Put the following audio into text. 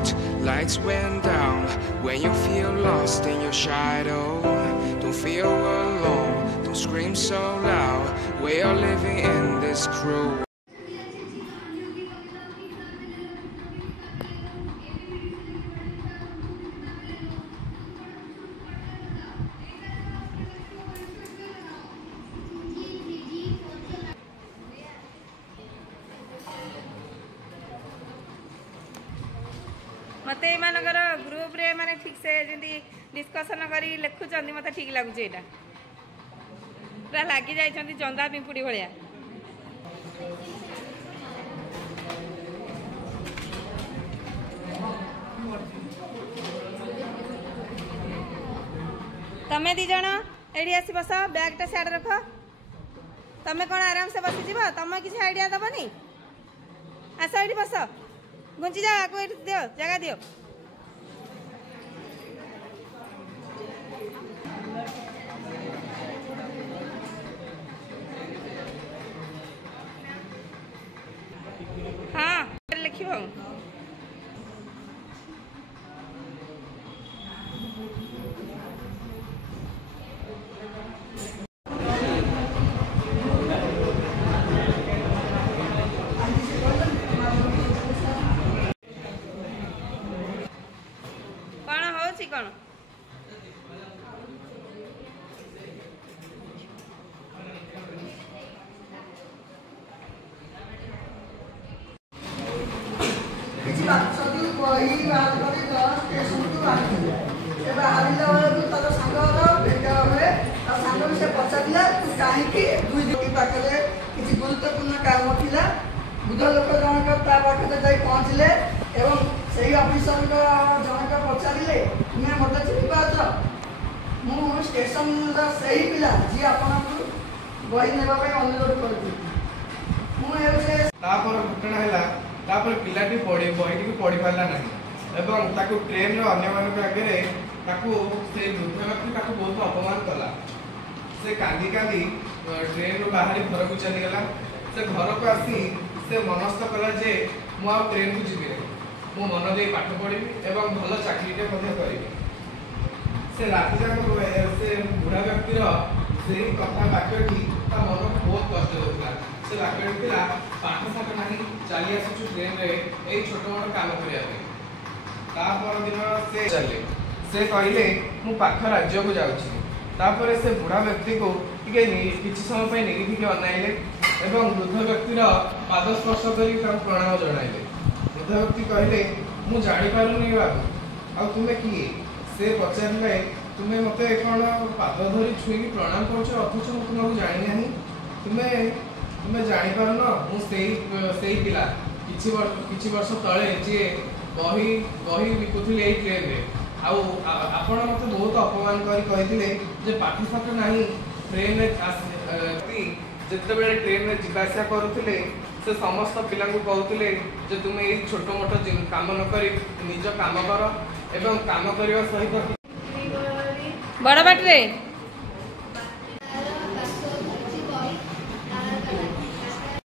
out, lights went down. When you feel lost in your shadow, don't feel alone, don't scream so loud. We are living in this cruel. मत एमानकर group रे माने ठीक से जंदी discussion करी लिखुचंदी मते ठीक लागुच एटा पूरा लागी जाइछंदी जंदा पिंपुड़ी भलिया तमे दी जण एडी आसी बस बैग टा साइड रख तमे कोन आराम से बसी जीवा तमे किसी आइडिया दबनी आस एडी बस गुंची जा को दियो जगह दियो हाँ लिखियो कौन गुरुत्वपूर्ण काम था बुध लोक जनक पाखे पहुँचले से अफिसर जनक पचारे तुम्हें मत चिन्ह पाच मु स्टेशन से ही पिला जी आपको बही नापी अनुरोध करी घटना है पिलाटी बहीटी पढ़ी पारा ना ट्रेन अन्य आगे से वृद्ध व्यक्ति बहुत अपमान कला से कांदी कांदी ट्रेन रू बाहरी घर को चलीगला से घर को आसी से मनस्थ कला जे मु ट्रेन को जीवी मु मन दे पाठ पढ़ी एवं भल चाकरीटे करी से राति जाक से बुढ़ा व्यक्तिर से कथा वाक्यटी मन को बहुत कष्ट होता से वाक्यटी था पाठ साठ ना चली आसु ट्रेन रे ए छोट मोट काम करने दिन से चले से कहले मु पाख राज्य को जाऊँगी तापर से बुढ़ा व्यक्ति को किसी समय निरीक्षित अनाइले एवं वृद्ध व्यक्तिर पाद स्पर्श कर प्रणाम जनाइले वृद्ध व्यक्ति कहले मु जापारूनी बाबू आ तुम्हें किए से पचारे तुम्हें मत कौन पाद धरी छुई प्रणाम कर अथच मुझे तुमको जानी ना तुम्हें तुम्हें जापार मुझे पिला किछि वर्ष तले जी बही बही बिकुली यही ट्रेन रे आपण मत बहुत अपमान करी पाठ साठ ना ट्रेन जिते ट्रेन में जावासा करुले से समस्त पिला कहते तुम्हें ये छोट मोट कम न कर निज काम कर एवं काम करने सहित बड़ बाटे